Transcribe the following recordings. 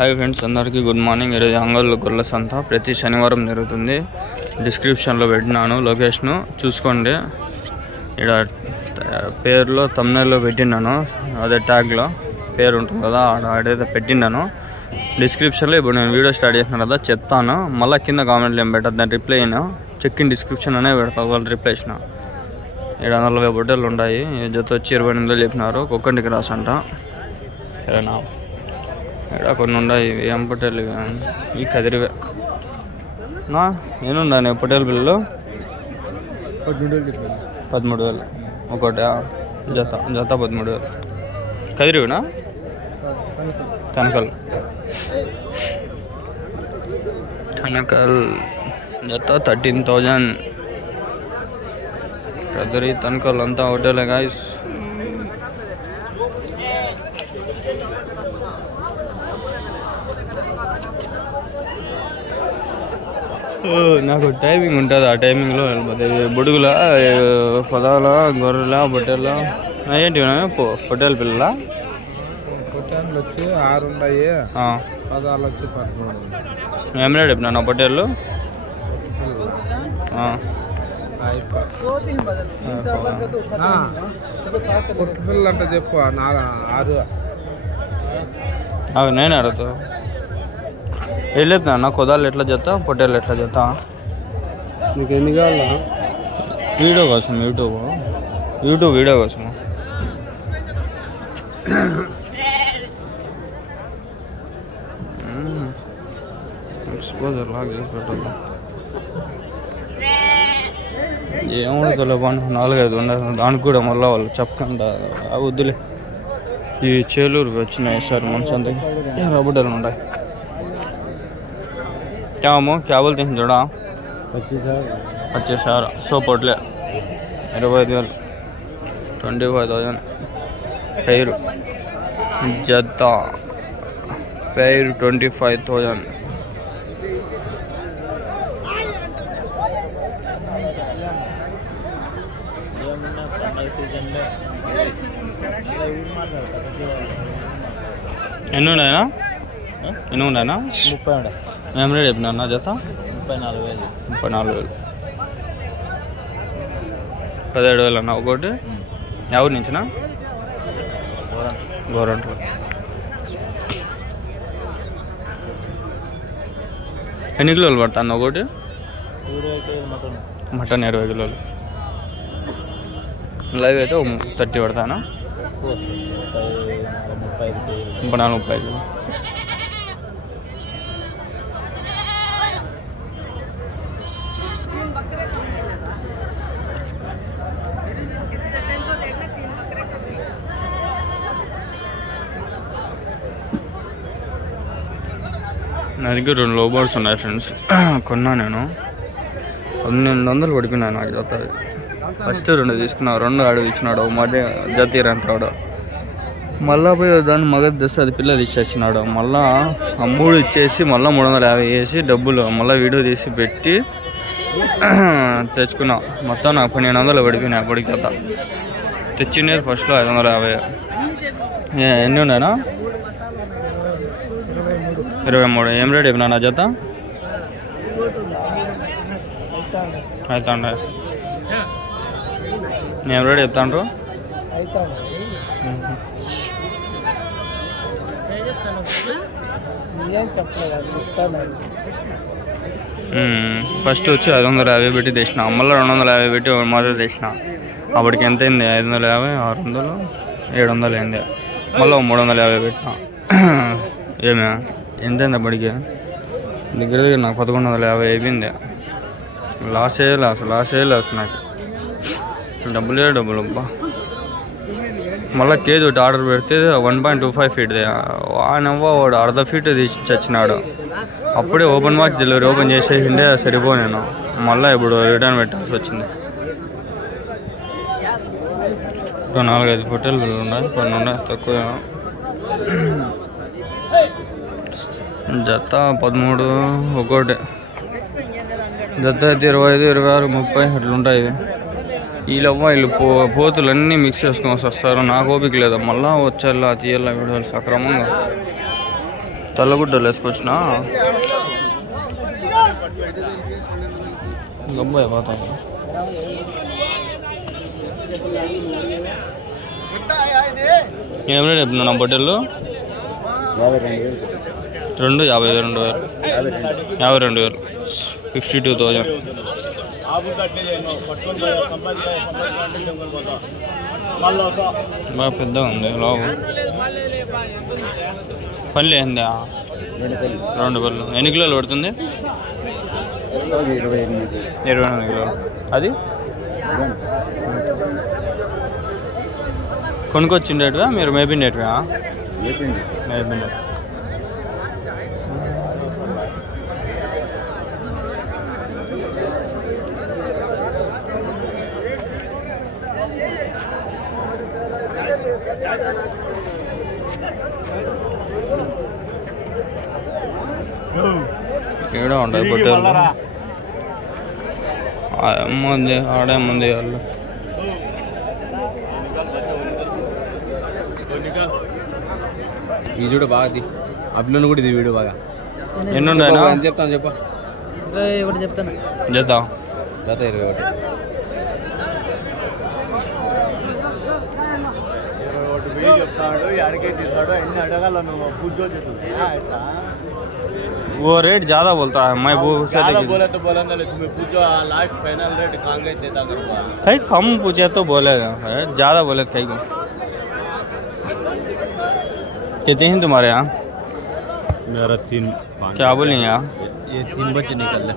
Hi friends, అందరికీ good morning. ఈరోజు అంగళ్ళు గొర్రెల సంత ప్రతి శనివారం జరుగుతుంది. డిస్క్రిప్షన్లో పెట్టినాను లొకేషను, చూసుకోండి. ఇక్కడ పేరులో తమ్నెల్లో పెట్టినాను, అదే ట్యాగ్లో పేరు ఉంటుంది కదా, ఆడైతే పెట్టినాను డిస్క్రిప్షన్లో. ఇప్పుడు నేను వీడియో స్టార్ట్ చేసినాను కదా, చెప్తాను. మళ్ళీ కింద కామెంట్లు ఏం పెట్టదు, దాని రిప్లై అయినా చెక్ ఇన్ డిస్క్రిప్షన్ అనే పెడతా, వాళ్ళు రిప్లై ఇచ్చిన. 740 బొట్టెలు ఉంటాయి. జత వచ్చి 28 చెప్పినారు. కొక్కంటికి రాసంట, సరేనా? ఇక్కడ కొన్ని ఉన్నాయి. ఏం పొట్టేలు ఈ కదిరివే నా ఏనుండా పొట్టేలు పిల్లలు 13,000 ఒకటి జత 13,000. కదిరివినా తనకల్ జత 13,000. కదిరి తనకల్ అంతా ఒకటేలే గాయస్. నాకు టైమింగ్ ఉంటుంది, ఆ టైమింగ్లో వెళ్ళిపోతుంది. బుడుగుల పొదాల గొర్రెల బొట్టెల ఏంటి పొట్టేల పిల్లల పొట్టేళ్ళు వచ్చి 6 ఉన్నాయి, పదాలు వచ్చి 13. ఏం రేట్ చెప్పినా పొట్టేళ్ళు? పొట్టు పిల్లలు అంటే చెప్పు 6. నేనే అడుగుతా. వెళ్ళేస్తున్నా కొదాలు ఎట్లా చేస్తా, పొట్టేళ్ళు ఎట్లా చేస్తా? నీకు ఎన్ని కావాలా? వీడియో కోసం, యూట్యూబ్ వీడియో కోసం. ఎక్స్పోజర్ లాగా చేసి పెట్టాలి. ఏమవుతుందో బాగా 4-5 ఉండదు, దానికి కూడా మళ్ళీ వాళ్ళు చెప్పకుండా వద్దులే. ఈ చేలూరు వచ్చినాయి సార్ మన సొంతకి రబ్బుడ్డలు ఉంటాయి. क्या मो क्या बोलते हैं जोड़ा? 25,000. 100 पोटले 25,000. 25,000 पैर जता पैर 25,000. ఎన్ని ఉన్నాయనా? 30 ఉండే. ఏం రేట్ చెప్పినా జత? 34,000. 17,000 అన్న ఒకటి. ఎవరి నుంచినా? గోరంట్లో. ఎన్ని కిలోలు పడతా అన్న ఒకటి? మటన్ 20 కిలోలు. లైవ్ అయితే 30 పడతానా? 34-35. నా దగ్గర 2 లో బర్డ్స్ ఉన్నాయి ఫ్రెండ్స్, కొన్నా నేను. 1,800 పడిపోయినాయి నాకు జత. ఫస్ట్ 2 తీసుకున్నా, 2 అడుగు ఇచ్చినాడు. మధ్య జత ఇరంటాడు. మళ్ళీ పోయి దాన్ని మగది తెస్తే అది పిల్లలు ఇచ్చేసినాడు. మళ్ళీ ఆ 3 ఇచ్చేసి మళ్ళీ 350 వేసి డబ్బులు మళ్ళీ వీడియో తీసి పెట్టి తెచ్చుకున్నా. మొత్తం నాకు 1,200 పడిపోయినాయి అప్పటికి జత. తెచ్చిండే ఫస్ట్లో 550. ఎన్ని ఉన్నాయనా? 23. ఏం రేట్ చెప్పినా నా జత? అవుతాండ. ఏం రేట్ చెప్తాండ్రు? ఫస్ట్ వచ్చి 550 పెట్టి తెచ్చిన, మళ్ళీ 250 పెట్టి మొదలు తెచ్చిన. అప్పటికి ఎంత అయింది? 550, 600, 700 అయింది. మళ్ళీ 350 పెట్టిన. ఏమే ఎంతైంది అప్పటికి? దగ్గర నాకు 1,150 అయిపోయింది. లాస్ నాకు. డబ్బులు అబ్బా. మళ్ళీ కేజీ ఒకటి ఆర్డర్ పెడితే 1.25 feet వాడు 1/2 feet తీసి చచ్చినాడు. అప్పుడే ఓపెన్ బాక్స్ డెలివరీ ఓపెన్ చేసేసిండే సరిపో నేను. మళ్ళీ ఇప్పుడు రిటర్న్ పెట్టాల్సి వచ్చింది. 4-5 పొట్టేలు ఉన్నాయి, కొన్ని ఉన్నాయి తక్కువ. జత 13 ఒకటి. జత అయితే 25, 26, 30 అట్లుంటాయి. వీళ్ళు పోతులన్నీ మిక్స్ చేసుకొని వస్తారు. నాకు ఓపిక లేదా, మళ్ళీ వచ్చేలా తీయాలా వీడియోలు సక్రమంగా. తెల్లగుడ్డలు వేసుకొచ్చిన గబ్బాయి పోతాయి. ఏం రేట్ చెప్తున్నా బొట్టెలు? 52,000 52,000 52,000 బాగా పెద్దగా ఉంది లావు. పళ్ళు ఏందా? 2 పళ్ళు. ఎన్ని కిలోలు పడుతుంది? 28 కిలోలు. అది కొనుక్కొచ్చిండేటివా మీరు? మేపిండేటివా? మేపిండే. ఏడా ఉంటాయి పొట్టేళ్ళు. ముందు ఆడే ముందు వాళ్ళు ఈ చూడు బాగా అభినన్ కూడా ఇది వీడు బాగా. ఎన్ని ఉన్నాయా? చెప్తాను చెప్ప. చెప్తాను జత 21. वो रेट ज्यादा बोलता है, मैं वो बोले तो बोला ना, तुम्हें पूछो लास्ट फाइनल रेट कांग्रेस देता करूँगा। कहीं कम पूछे तो बोलेगा, ज्यादा बोले तो कहीं को। कितने हैं तुम्हारे यहाँ? मेरा 3। क्या बोली यहाँ? ये 3 बच्चे निकल रहे।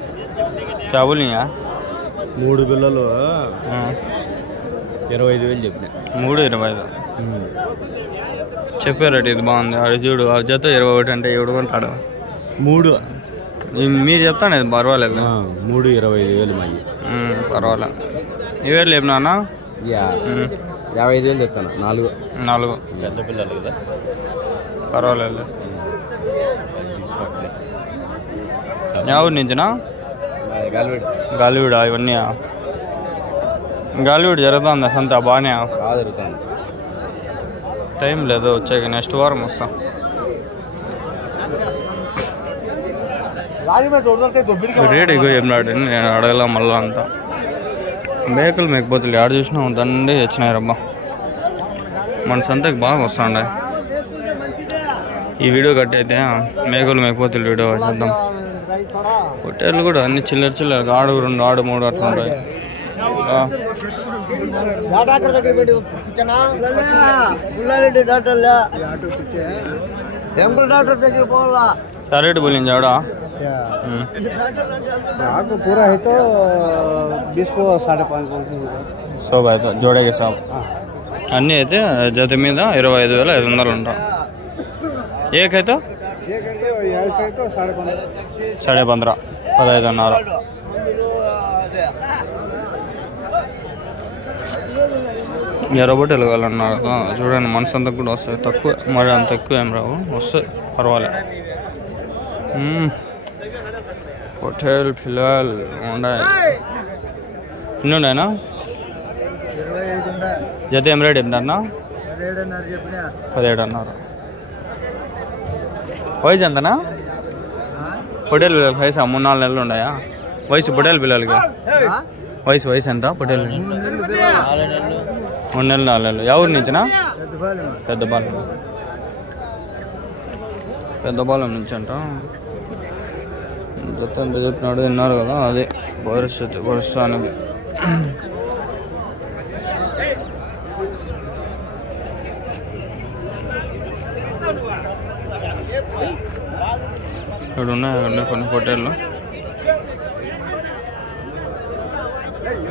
क्या बोली यहाँ? 3 పిల్లలు 25,000 చెప్పిన. 3,25,000 చెప్పారట. ఇది బాగుంది. అది చూడు, ఆ జత 21 అంటే ఎవడు కొంటాడు? 3 మీరు చెప్తాను, ఇది పర్వాలేదు. 3,25,000 మయ్యి. పర్వాలేదు. ఇవేరు లేపునా? 55,000 చెప్తాను. 4 పెద్ద పిల్లలు కదా, పర్వాలేదు. ఎవరి నుంచినా? గాలివీడా? ఇవన్నీ గాలివీడు జరుగుతుంది సంత బాగానే జరుగుతుంది. టైం లేదు, వచ్చాక నెక్స్ట్ వారం వస్తాం. రేట్ ఇగో ఏం రాడు, నేను అడగల మళ్ళా అంతా. మేకలు మేకపోతులు ఆడ చూసినా దండి వచ్చినాయి రబ్బా. మన సంతకి బాగా వస్తుండే. ఈ వీడియో కట్టయితే మేకలు మేకపోతులు వీడియో చేద్దాం. పొట్టేళ్ళు కూడా అన్ని చిల్లర ఆడు 2 ఆడు 3 అట్లా ఉంటాయి. क्या रेट बोलें जाड़ा? आपको पूरा है तो 20 को 5.5 100 भाई तो जोड़े के साथ अन्नी అయితే జత మీద 25,500 ఉంటా. एक है तो 15.5 15.5 ఎర్రబొట్టెలు కావాలన్నారు. చూడండి మనసు అంతా కూడా వస్తాయి, తక్కువ మరి అంత ఎక్కువ ఏం రావు, వస్తాయి పర్వాలేదు. పొట్టేలు పిల్లలు ఉన్నాయి. ఎన్ని ఉన్నాయన్నా? జత ఏం రేట్ ఏమిటన్నా? 17.5. వయసు ఎంతనా పొట్టేలు పిల్లలకి? వయసు 3-4 నెలలు ఉన్నాయా వయసు పొట్టేలు పిల్లలకి? వయసు ఎంత పొట్టేలు? 3 నెలలు 4 నెలలు. ఎవరి నుంచినా? పెద్దపాలెం నుంచి అంట. జత ఎంత చెప్పినాడు విన్నారు కదా, అదే భవిష్యత్తునికి. ఇక్కడ ఉన్నాయి కొన్ని పొట్టేళ్ళు.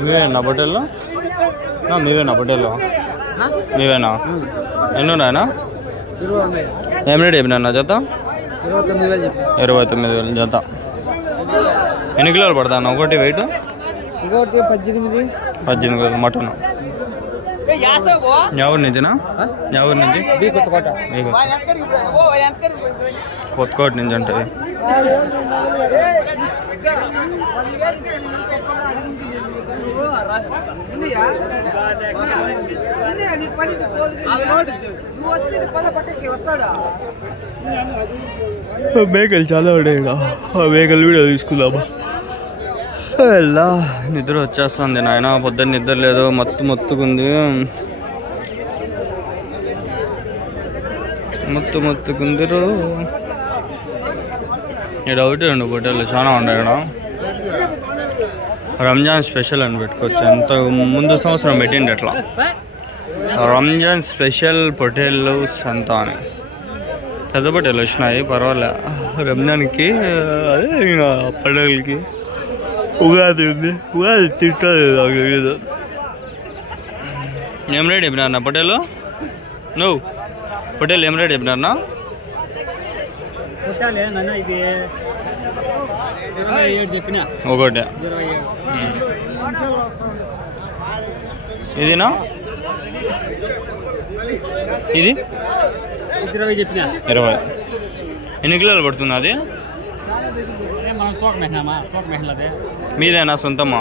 ఇవేనా పొట్టేళ్ళు? మీవేనా పొట్టేళ్ళు? మీవేనా? ఎన్ని ఉన్నాయనా? ఏం రేట్ చెప్పినా జత? 29,000 జత. ఎన్ని కిలోలు పడతాను ఒకటి వెయిట్? 18 మటన్. ఎవరి నుంచినా? ఎవరి నుంచి? కొత్తకోట నుంచి ఉంటుంది. మేకలు చాలా ఉన్నాయి ఇక్కడ. ఆ మేకల వీడియో తీసుకుందామా? ఎలా నిద్ర వచ్చేస్తుంది నాయన, పొద్దున్న నిద్ర లేదు, మొత్తుకుంది. మొత్తుకుందరు ఇక్కడ ఒకటి 2 హోటళ్ళు చాలా ఉన్నాయి ఇక్కడ. రంజాన్ స్పెషల్ అని పెట్టుకోవచ్చు. ఎంత ముందు సంవత్సరం పెట్టిండి అట్లా రంజాన్ స్పెషల్ పొటేళ్ళు సంత అని పెద్ద పొటేళ్ళు వచ్చినాయి. పర్వాలే రంజాన్కి, అదే ఇంకా పండుగలకి. ఉగాది ఉంది, ఉగాది తింటుంది నాకు తెలియదు. ఏం రేట్ చెప్పినారన్నా పొటేలు? నువ్వు పొటేలు ఏం రేట్ చెప్పినారన్నా? ఒకటి. ఇదినా? ఇది 20. ఎన్ని కిలోలు పడుతుంది అది? మీదేనా సొంతమా?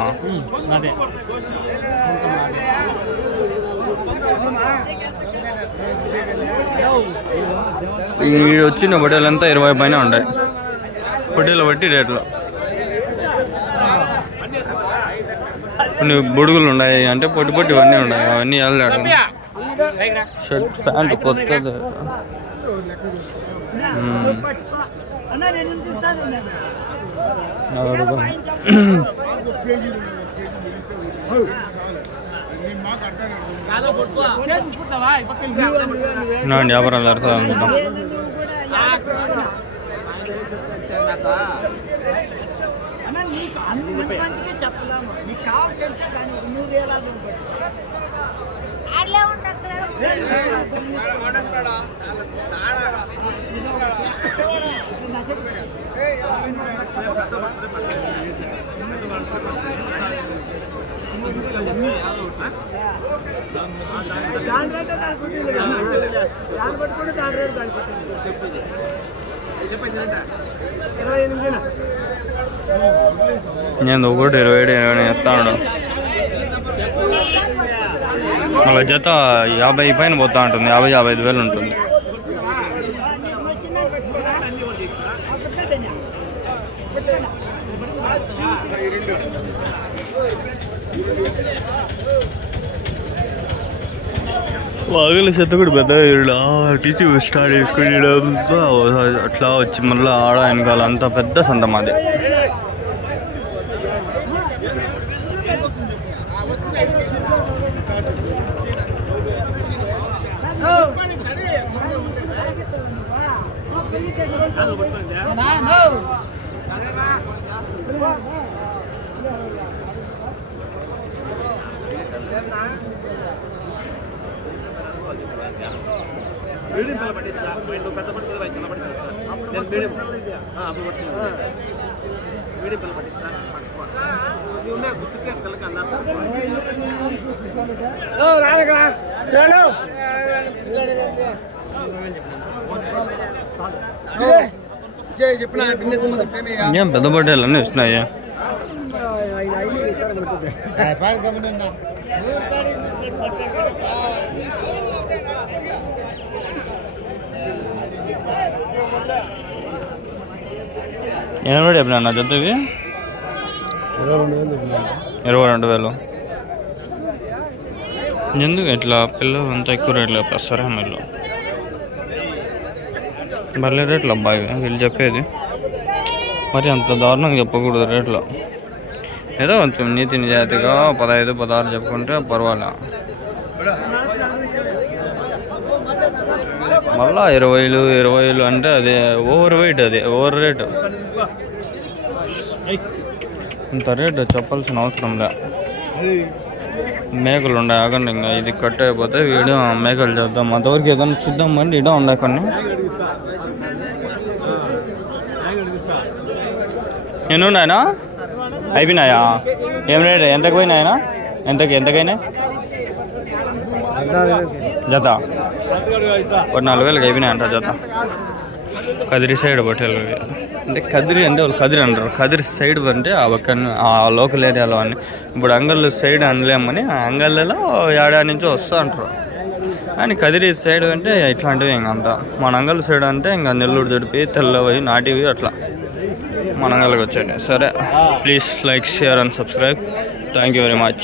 వచ్చిన పొట్టేలంతా 20 పైన ఉంటాయి. పొట్టేలు బట్టి రేట్లు. కొన్ని బుడుగులు ఉన్నాయి అంటే పొట్టి ఇవన్నీ ఉన్నాయి. అవన్నీ వెళ్ళాడు. షర్ట్ ప్యాంట్ కొత్తది. వ్యాపారాలు జరుగుతుంది అనుకుంటాం. నేను ఒకటి 27 చెప్తాను. అలా జత 50 పైన పోతా ఉంటుంది. 50-55 వేలు ఉంటుంది. వాగల చెత్త కూడా పెద్ద టీచింగ్ స్టార్ట్ చేసుకుని అట్లా వచ్చి మళ్ళీ ఆడ వెనకాల అంతా పెద్ద సంత మాది. ఏం పెద్ద బట్టలు అన్నీ వస్తున్నాయి. ఎనభై చెప్పినా జతవి 22,000. ఎందుకు ఇట్లా పిల్లలు అంతా ఎక్కువ రేట్లు చెప్పేస్తారా? మీరు భలే రేట్లు అబ్బాయి వీళ్ళు చెప్పేది. మరి అంత దారుణంగా చెప్పకూడదు రేట్లు. ఏదో కొంచెం నీతి నిజాయితీగా 15-16 చెప్పుకుంటే పర్వాలే. మళ్ళా 20,000 అంటే అది ఓవర్ వెయిట్, అది ఓవర్ రేటు. ఇంత రేటు చెప్పాల్సిన అవసరం లే. మేకలు ఉన్నాయి ఆగండి. ఇంకా ఇది కట్ అయిపోతే వీడియో మేకలు చేద్దాం. అంతవరకు ఏదైనా చూద్దాం. అండి ఇడా ఉన్నాయి కొన్ని. ఎన్ని ఉన్నాయనా? అయిపోయినాయా? ఏం రేట్? ఎంతకు పోయినాయనా? ఎంతకైనా జత 14,000 అయిపోయినాయంట జత. కదిరి సైడ్ బట్టలు అంటే కదిరి అంటే వాళ్ళు కదిరి అంటారు. కదిరి సైడ్ అంటే ఆ లోకల్ ఏరియాలో అని. ఇప్పుడు అంగళ్ళు సైడ్ అనలేమని అంగళ్ళలో ఏడా నుంచి వస్తా అంటారు. కానీ కదిరి సైడ్ అంటే ఇట్లాంటివి ఇంక అంతా మన అంగల్ సైడ్ అంటే ఇంకా నెల్లూరు జడిపి తెల్లవి నాటివి అట్లా మన అంగల్కి వచ్చాయి. సరే, please like, share and subscribe. Thank you very much.